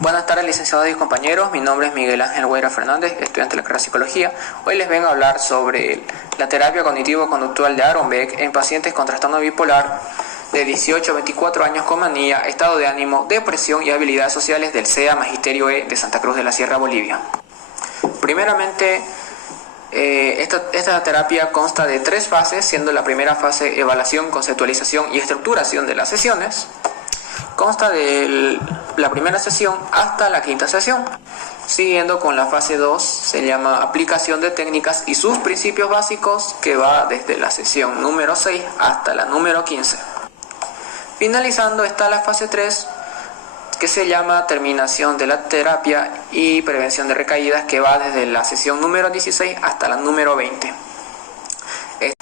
Buenas tardes, licenciados y compañeros. Mi nombre es Miguel Ángel Guaira Fernández, estudiante de la carrera de Psicología. Hoy les vengo a hablar sobre la terapia cognitivo-conductual de Aaron Beck en pacientes con trastorno bipolar de 18 a 24 años con manía, estado de ánimo, depresión y habilidades sociales del CEA Magisterio E de Santa Cruz de la Sierra, Bolivia. Primeramente, esta terapia consta de 3 fases, siendo la primera fase evaluación, conceptualización y estructuración de las sesiones. Consta de la primera sesión hasta la quinta sesión. Siguiendo con la fase 2, se llama aplicación de técnicas y sus principios básicos, que va desde la sesión número 6 hasta la número 15. Finalizando está la fase 3, que se llama terminación de la terapia y prevención de recaídas, que va desde la sesión número 16 hasta la número 20.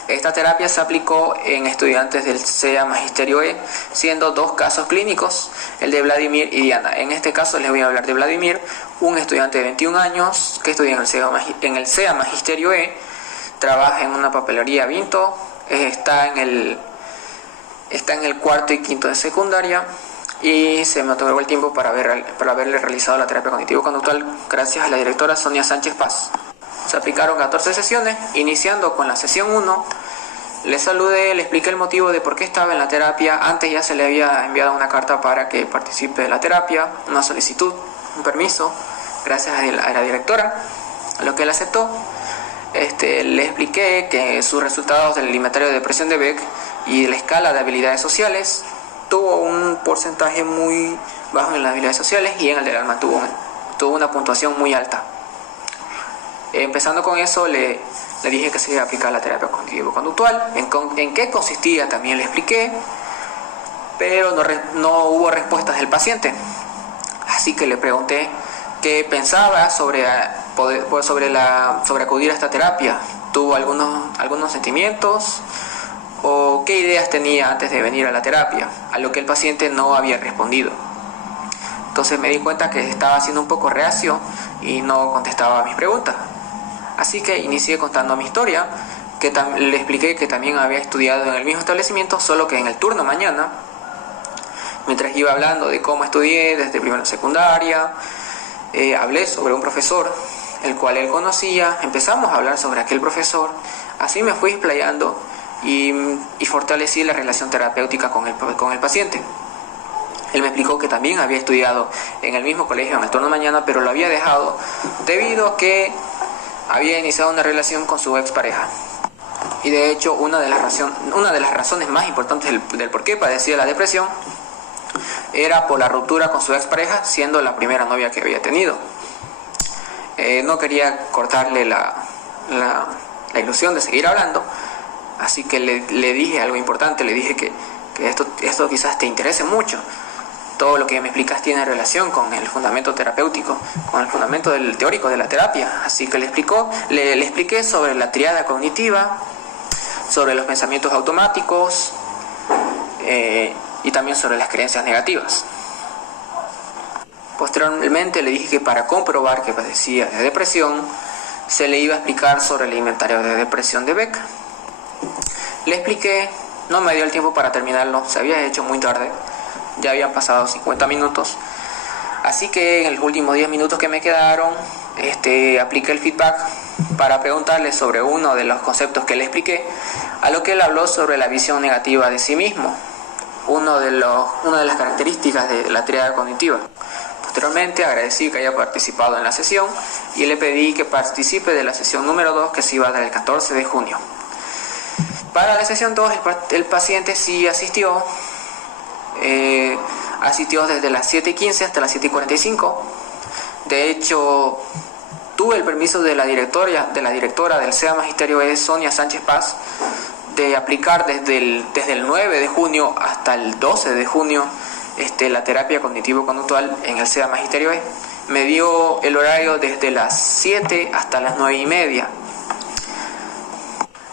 Esta terapia se aplicó en estudiantes del CEA Magisterio E, siendo 2 casos clínicos, el de Vladimir y Diana. En este caso les voy a hablar de Vladimir, un estudiante de 21 años que estudia en el CEA Magisterio E, trabaja en una papelería Vinto, está en el cuarto y quinto de secundaria, y se me otorgó el tiempo para haberle realizado la terapia cognitivo-conductual gracias a la directora Sonia Sánchez Paz. Se aplicaron 14 sesiones, iniciando con la sesión 1. Le saludé, le expliqué el motivo de por qué estaba en la terapia. Antes ya se le había enviado una carta para que participe de la terapia, una solicitud, un permiso, gracias a la directora, a lo que él aceptó. Le expliqué que sus resultados del inventario de depresión de Beck y de la escala de habilidades sociales tuvo un porcentaje muy bajo en las habilidades sociales, y en el del alma tuvo una puntuación muy alta. Empezando con eso, le dije que se iba a aplicar la terapia cognitivo-conductual. En qué consistía también le expliqué, pero no hubo respuestas del paciente. Así que le pregunté qué pensaba sobre acudir a esta terapia. ¿Tuvo algunos sentimientos o qué ideas tenía antes de venir a la terapia? A lo que el paciente no había respondido. Entonces me di cuenta que estaba siendo un poco reacio y no contestaba a mis preguntas. Así que inicié contando mi historia, que le expliqué que también había estudiado en el mismo establecimiento, solo que en el turno mañana, mientras iba hablando de cómo estudié desde primero secundaria. Hablé sobre un profesor, el cual él conocía. Empezamos a hablar sobre aquel profesor. Así me fui explayando y fortalecí la relación terapéutica con el paciente. Él me explicó que también había estudiado en el mismo colegio en el turno mañana, pero lo había dejado debido a que había iniciado una relación con su expareja. Y de hecho, una de las razones más importantes del por qué padecía la depresión era por la ruptura con su expareja, siendo la primera novia que había tenido. No quería cortarle la ilusión de seguir hablando, así que le dije algo importante. Le dije que esto quizás te interese mucho. Todo lo que me explicas tiene relación con el fundamento terapéutico, con el fundamento teórico de la terapia. Así que le expliqué sobre la tríada cognitiva, sobre los pensamientos automáticos y también sobre las creencias negativas. Posteriormente le dije que para comprobar que padecía de depresión, se le iba a explicar sobre el inventario de depresión de Beck. Le expliqué, no me dio el tiempo para terminarlo, se había hecho muy tarde. Ya habían pasado 50 minutos. Así que en los últimos 10 minutos que me quedaron, apliqué el feedback para preguntarle sobre uno de los conceptos que le expliqué, a lo que él habló sobre la visión negativa de sí mismo, una de las características de la tríada cognitiva. Posteriormente agradecí que haya participado en la sesión y le pedí que participe de la sesión número 2, que se iba a dar el 14 de junio. Para la sesión 2 el paciente sí asistió. Asistió desde las 7:15 hasta las 7:45. De hecho, tuve el permiso de la directora del CEA Magisterio E, Sonia Sánchez Paz, de aplicar desde el 9 de junio hasta el 12 de junio la terapia cognitivo-conductual en el CEA Magisterio E. Me dio el horario desde las 7 hasta las 9:30.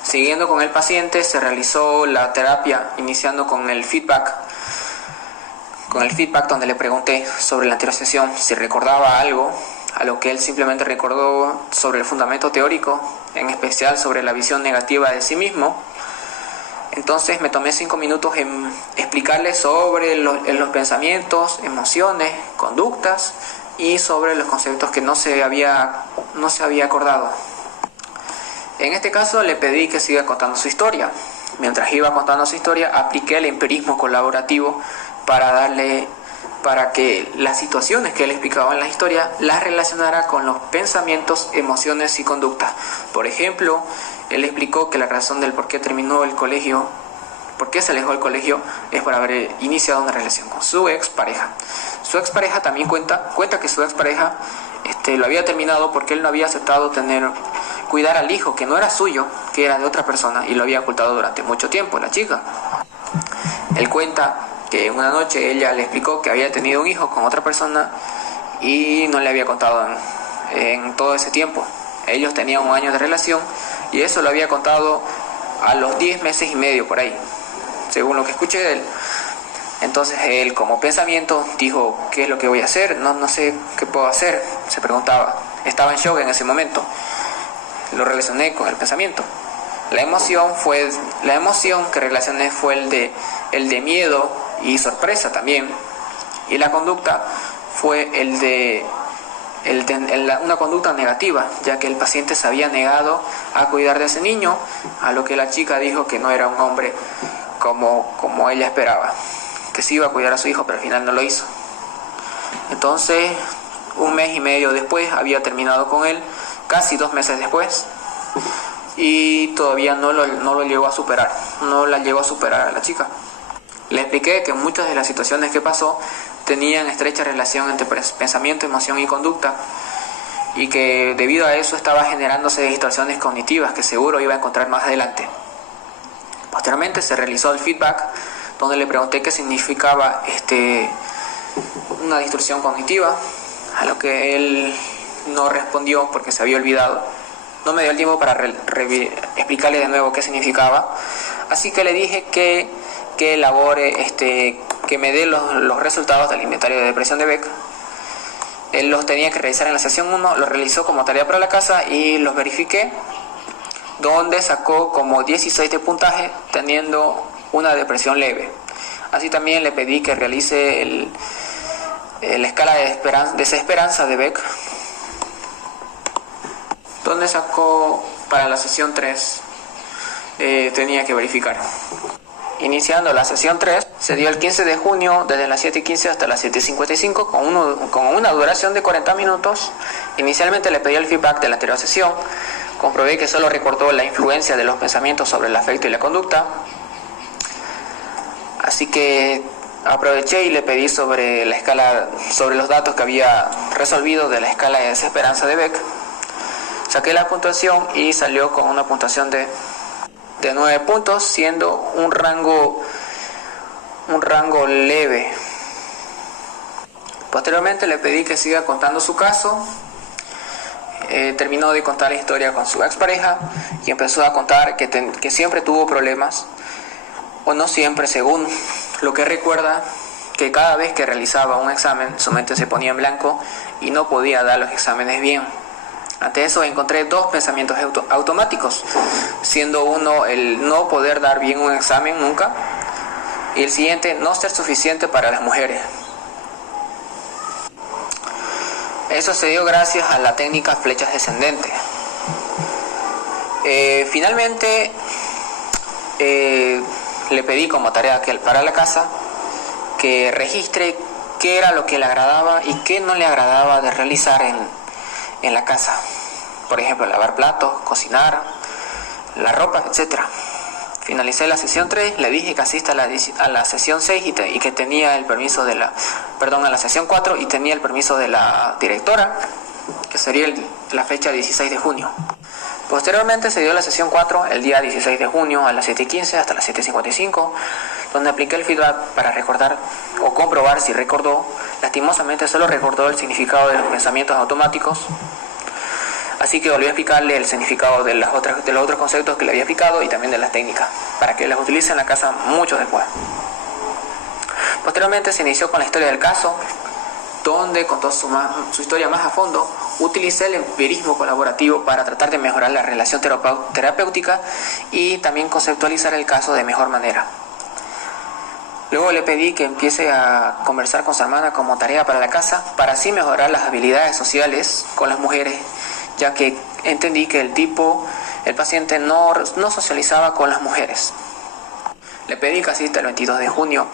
Siguiendo con el paciente, se realizó la terapia iniciando con el feedback donde le pregunté sobre la anterior sesión si recordaba algo, a lo que él simplemente recordó sobre el fundamento teórico, en especial sobre la visión negativa de sí mismo. Entonces me tomé 5 minutos en explicarle sobre los pensamientos, emociones, conductas y sobre los conceptos que no se había acordado. En este caso le pedí que siga contando su historia. Mientras iba contando su historia, apliqué el empirismo colaborativo para que las situaciones que él explicaba en la historia las relacionara con los pensamientos, emociones y conductas. Por ejemplo, él explicó que la razón del por qué terminó el colegio, por qué se alejó del colegio, es por haber iniciado una relación con su expareja. Su expareja también cuenta que su expareja lo había terminado porque él no había aceptado cuidar al hijo, que no era suyo, que era de otra persona, y lo había ocultado durante mucho tiempo, la chica. Él cuenta que una noche ella le explicó que había tenido un hijo con otra persona y no le había contado en todo ese tiempo. Ellos tenían 1 año de relación y eso lo había contado a los 10 meses y medio por ahí, según lo que escuché de él. Entonces él, como pensamiento, dijo: ¿qué es lo que voy a hacer? No sé qué puedo hacer, se preguntaba. Estaba en shock en ese momento. Lo relacioné con el pensamiento. La emoción que relacioné fue el de miedo y sorpresa también. Y la conducta fue una conducta negativa, ya que el paciente se había negado a cuidar de ese niño, a lo que la chica dijo que no era un hombre como ella esperaba, que sí iba a cuidar a su hijo, pero al final no lo hizo. Entonces, 1 mes y medio después había terminado con él, casi 2 meses después, y todavía no lo llegó a superar, no la llegó a superar a la chica. Le expliqué que muchas de las situaciones que pasó tenían estrecha relación entre pensamiento, emoción y conducta, y que debido a eso estaba generándose distorsiones cognitivas que seguro iba a encontrar más adelante. Posteriormente se realizó el feedback, donde le pregunté qué significaba una distorsión cognitiva, a lo que él no respondió porque se había olvidado. No me dio el tiempo para explicarle de nuevo qué significaba, así que le dije que elabore, que me dé los resultados del inventario de depresión de Beck. Él los tenía que realizar en la sesión 1, los realizó como tarea para la casa y los verifiqué, donde sacó como 16 de puntaje, teniendo una depresión leve. Así también le pedí que realice la escala de desesperanza de Beck, donde sacó para la sesión 3, tenía que verificar. Iniciando la sesión 3, se dio el 15 de junio desde las 7:15 hasta las 7:55 con una duración de 40 minutos. Inicialmente le pedí el feedback de la anterior sesión. Comprobé que solo recordó la influencia de los pensamientos sobre el afecto y la conducta. Así que aproveché y le pedí sobre los datos que había resolvido de la escala de desesperanza de Beck. Saqué la puntuación y salió con una puntuación de 9 puntos, siendo un rango leve. Posteriormente le pedí que siga contando su caso. Terminó de contar la historia con su expareja y empezó a contar que siempre tuvo problemas, o no siempre, según lo que recuerda, que cada vez que realizaba un examen su mente se ponía en blanco y no podía dar los exámenes bien. Ante eso encontré 2 pensamientos automáticos, siendo uno el no poder dar bien un examen nunca, y el siguiente, no ser suficiente para las mujeres. Eso se dio gracias a la técnica flechas descendentes. Finalmente le pedí como tarea para la casa que registre qué era lo que le agradaba y qué no le agradaba de realizar en la casa. Por ejemplo, lavar platos, cocinar, la ropa, etc. Finalicé la sesión 3, le dije que asista a la sesión 6 y que tenía el permiso a la sesión 4 y tenía el permiso de la directora, que sería la fecha 16 de junio. Posteriormente se dio la sesión 4 el día 16 de junio a las 7:15 hasta las 7:55, donde apliqué el feedback para recordar o comprobar si recordó. Lastimosamente solo recordó el significado de los pensamientos automáticos, así que volví a explicarle el significado de los otros conceptos que le había explicado y también de las técnicas, para que las utilice en la casa mucho después. Posteriormente se inició con la historia del caso, donde contó su historia más a fondo. Utilicé el empirismo colaborativo para tratar de mejorar la relación terapéutica y también conceptualizar el caso de mejor manera. Luego le pedí que empiece a conversar con su hermana como tarea para la casa, para así mejorar las habilidades sociales con las mujeres, ya que entendí que el paciente no socializaba con las mujeres. Le pedí que asista el 22 de junio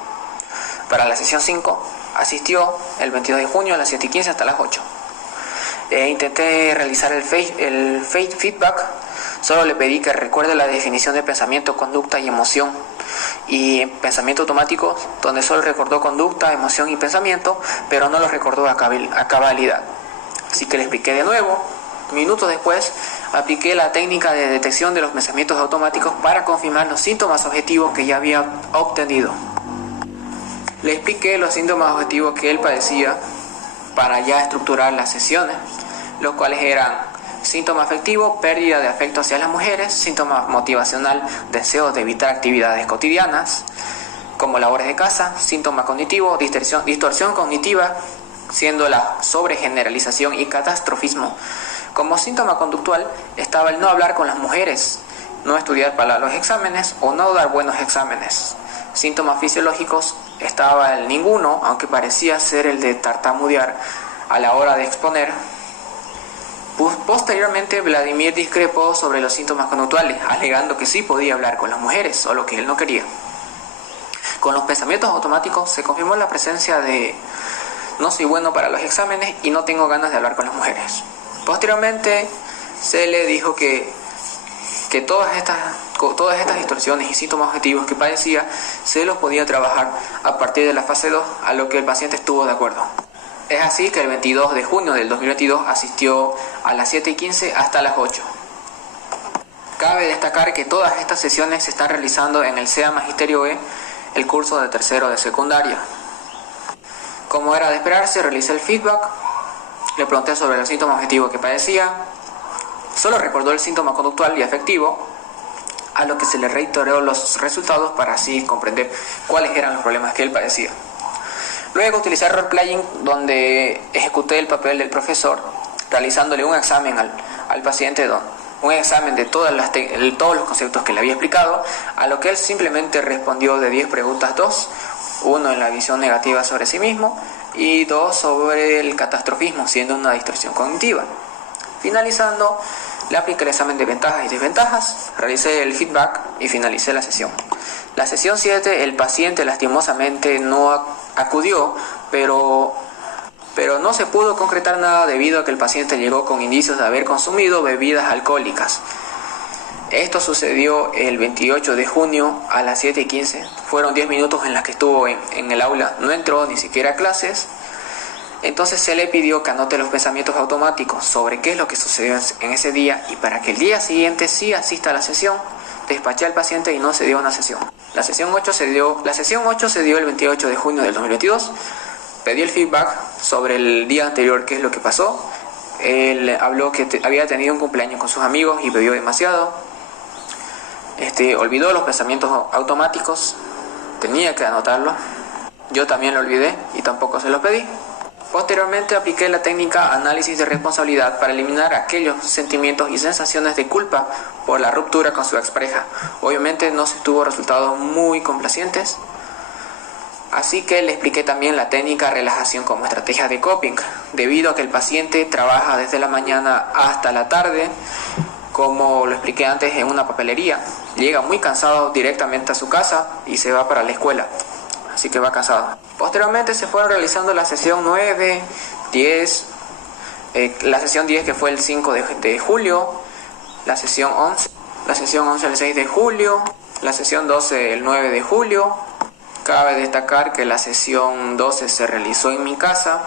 para la sesión 5. Asistió el 22 de junio a las 7:15 hasta las 8. Intenté realizar el feedback. Solo le pedí que recuerde la definición de pensamiento, conducta y emoción. Y pensamiento automático, donde solo recordó conducta, emoción y pensamiento, pero no lo recordó a cabalidad. Así que le expliqué de nuevo. Minutos después, apliqué la técnica de detección de los pensamientos automáticos para confirmar los síntomas objetivos que ya había obtenido. Le expliqué los síntomas objetivos que él padecía para ya estructurar las sesiones, los cuales eran síntoma afectivo, pérdida de afecto hacia las mujeres; síntoma motivacional, deseo de evitar actividades cotidianas como labores de casa; síntoma cognitivo, distorsión cognitiva, siendo la sobregeneralización y catastrofismo. Como síntoma conductual estaba el no hablar con las mujeres, no estudiar para los exámenes o no dar buenos exámenes. Síntomas fisiológicos estaba el ninguno, aunque parecía ser el de tartamudear a la hora de exponer. Posteriormente, Vladimir discrepó sobre los síntomas conductuales, alegando que sí podía hablar con las mujeres, solo que él no quería. Con los pensamientos automáticos se confirmó la presencia de no soy bueno para los exámenes y no tengo ganas de hablar con las mujeres. Posteriormente, se le dijo que todas estas distorsiones y síntomas objetivos que padecía se los podía trabajar a partir de la fase 2, a lo que el paciente estuvo de acuerdo. Es así que el 22 de junio del 2022 asistió a las 7:15 hasta las 8. Cabe destacar que todas estas sesiones se están realizando en el SEA Magisterio E, el curso de tercero de secundaria. Como era de esperarse, realicé el feedback, le pregunté sobre los síntomas objetivos que padecía. Solo recordó el síntoma conductual y afectivo, a lo que se le reiteró los resultados para así comprender cuáles eran los problemas que él padecía. Luego utilicé role-playing, donde ejecuté el papel del profesor, realizándole un examen al paciente, un examen de todos los conceptos que le había explicado, a lo que él simplemente respondió de 10 preguntas 2, 1 en la visión negativa sobre sí mismo y 2 sobre el catastrofismo, siendo una distorsión cognitiva. Finalizando, le apliqué el examen de ventajas y desventajas, realicé el feedback y finalicé la sesión. La sesión 7, el paciente lastimosamente no acudió, pero no se pudo concretar nada debido a que el paciente llegó con indicios de haber consumido bebidas alcohólicas. Esto sucedió el 28 de junio a las 7:15. Fueron 10 minutos en las que estuvo en el aula, no entró ni siquiera a clases. Entonces se le pidió que anote los pensamientos automáticos sobre qué es lo que sucedió en ese día y para que el día siguiente sí asista a la sesión. Despaché al paciente y no se dio una sesión. La sesión 8 se dio el 28 de junio del 2022. Pedí el feedback sobre el día anterior, qué es lo que pasó. Él habló que había tenido un cumpleaños con sus amigos y bebió demasiado. Olvidó los pensamientos automáticos. Tenía que anotarlo. Yo también lo olvidé y tampoco se los pedí. Posteriormente apliqué la técnica análisis de responsabilidad para eliminar aquellos sentimientos y sensaciones de culpa por la ruptura con su expareja. Obviamente no se tuvo resultados muy complacientes, así que le expliqué también la técnica relajación como estrategia de coping, debido a que el paciente trabaja desde la mañana hasta la tarde, como lo expliqué antes, en una papelería. Llega muy cansado directamente a su casa y se va para la escuela. Así que va cansado. Posteriormente se fueron realizando la sesión 9, 10, la sesión 10 que fue el 5 de julio, la sesión 11 el 6 de julio, la sesión 12 el 9 de julio. Cabe destacar que la sesión 12 se realizó en mi casa,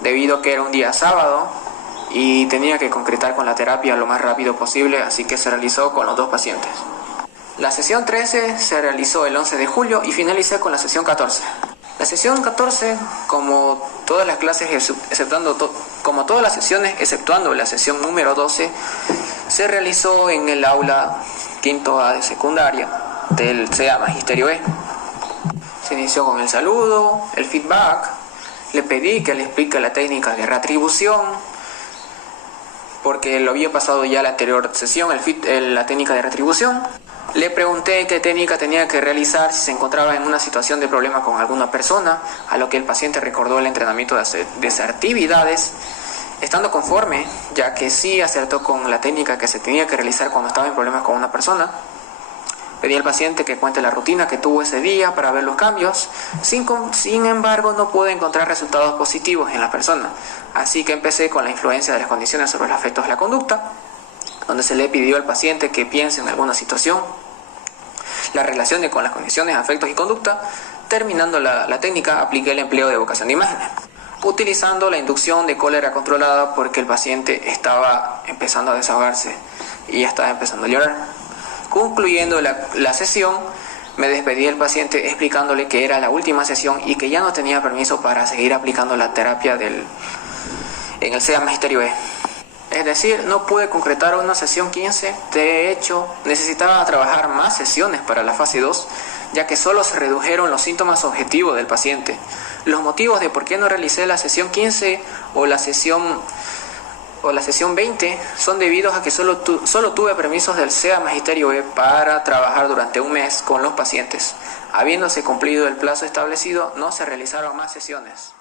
debido a que era un día sábado y tenía que concretar con la terapia lo más rápido posible, así que se realizó con los 2 pacientes. La sesión 13 se realizó el 11 de julio y finalicé con la sesión 14. La sesión 14, como todas las clases, como todas las sesiones, exceptuando la sesión número 12, se realizó en el aula quinto A de secundaria del SEA Magisterio E. Se inició con el saludo, el feedback, le pedí que le explique la técnica de retribución, porque lo había pasado ya la anterior sesión, la técnica de retribución. Le pregunté qué técnica tenía que realizar si se encontraba en una situación de problema con alguna persona, a lo que el paciente recordó el entrenamiento de asertividades, estando conforme, ya que sí acertó con la técnica que se tenía que realizar cuando estaba en problemas con una persona. Pedí al paciente que cuente la rutina que tuvo ese día para ver los cambios. Sin embargo, no pude encontrar resultados positivos en la persona, así que empecé con la influencia de las condiciones sobre los efectos de la conducta, donde se le pidió al paciente que piense en alguna situación, la relacione con las condiciones, afectos y conducta. Terminando la técnica, apliqué el empleo de evocación de imágenes, utilizando la inducción de cólera controlada porque el paciente estaba empezando a desahogarse y ya estaba empezando a llorar. Concluyendo la sesión, me despedí del paciente explicándole que era la última sesión y que ya no tenía permiso para seguir aplicando la terapia en el SEA Magisterio E. Es decir, no pude concretar una sesión 15, de hecho, necesitaba trabajar más sesiones para la fase 2, ya que solo se redujeron los síntomas objetivos del paciente. Los motivos de por qué no realicé la sesión 15 o la sesión 20 son debidos a que solo tuve permisos del SEA Magisterio E para trabajar durante un mes con los pacientes. Habiéndose cumplido el plazo establecido, no se realizaron más sesiones.